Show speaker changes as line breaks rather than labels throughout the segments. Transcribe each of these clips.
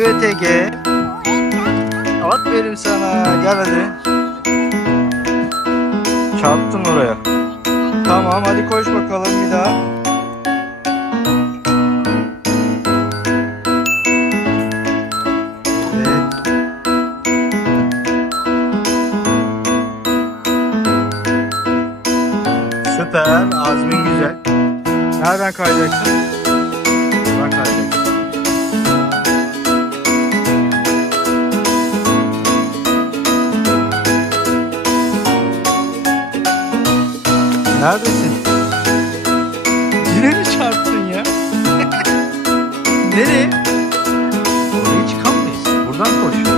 Ege. Aferin sana. Gel hadi. Çarptın oraya. Tamam hadi koş bakalım bir daha. Süper. Azmin güzel. Nereden kayacaksın? Neredesin? Yine mi çarptın ya? Nereye? Oraya çıkamayız. Buradan koş.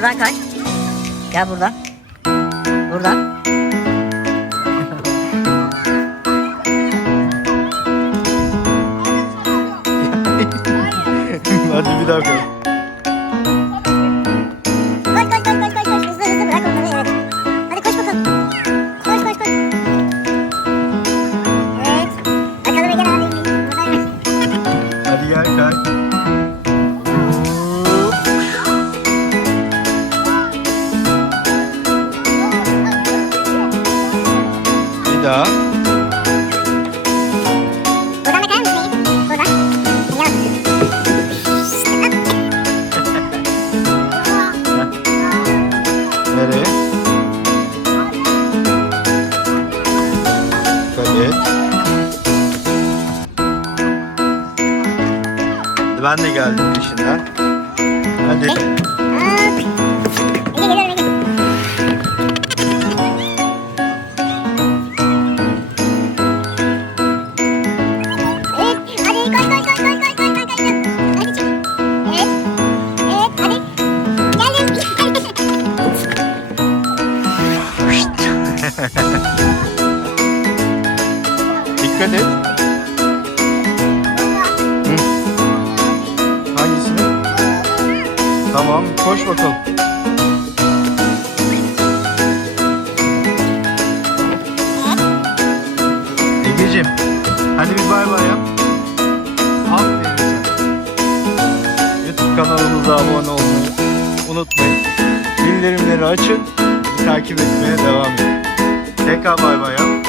Buradan kay. Gel buradan. Buradan.
Hadi bir daha koy. Daha.
Buradan da kayar mısın Ege? Buradan. Gel.
Nereye? Dikkat et. Ben de geldim peşinden. Hadi. Dikkat et. Hı. Hangisini? Tamam, koş bakalım. Kanalımıza abone olmayı unutmayın. Bildirimleri açın, takip etmeye devam edin. Tekrar bay bay yap.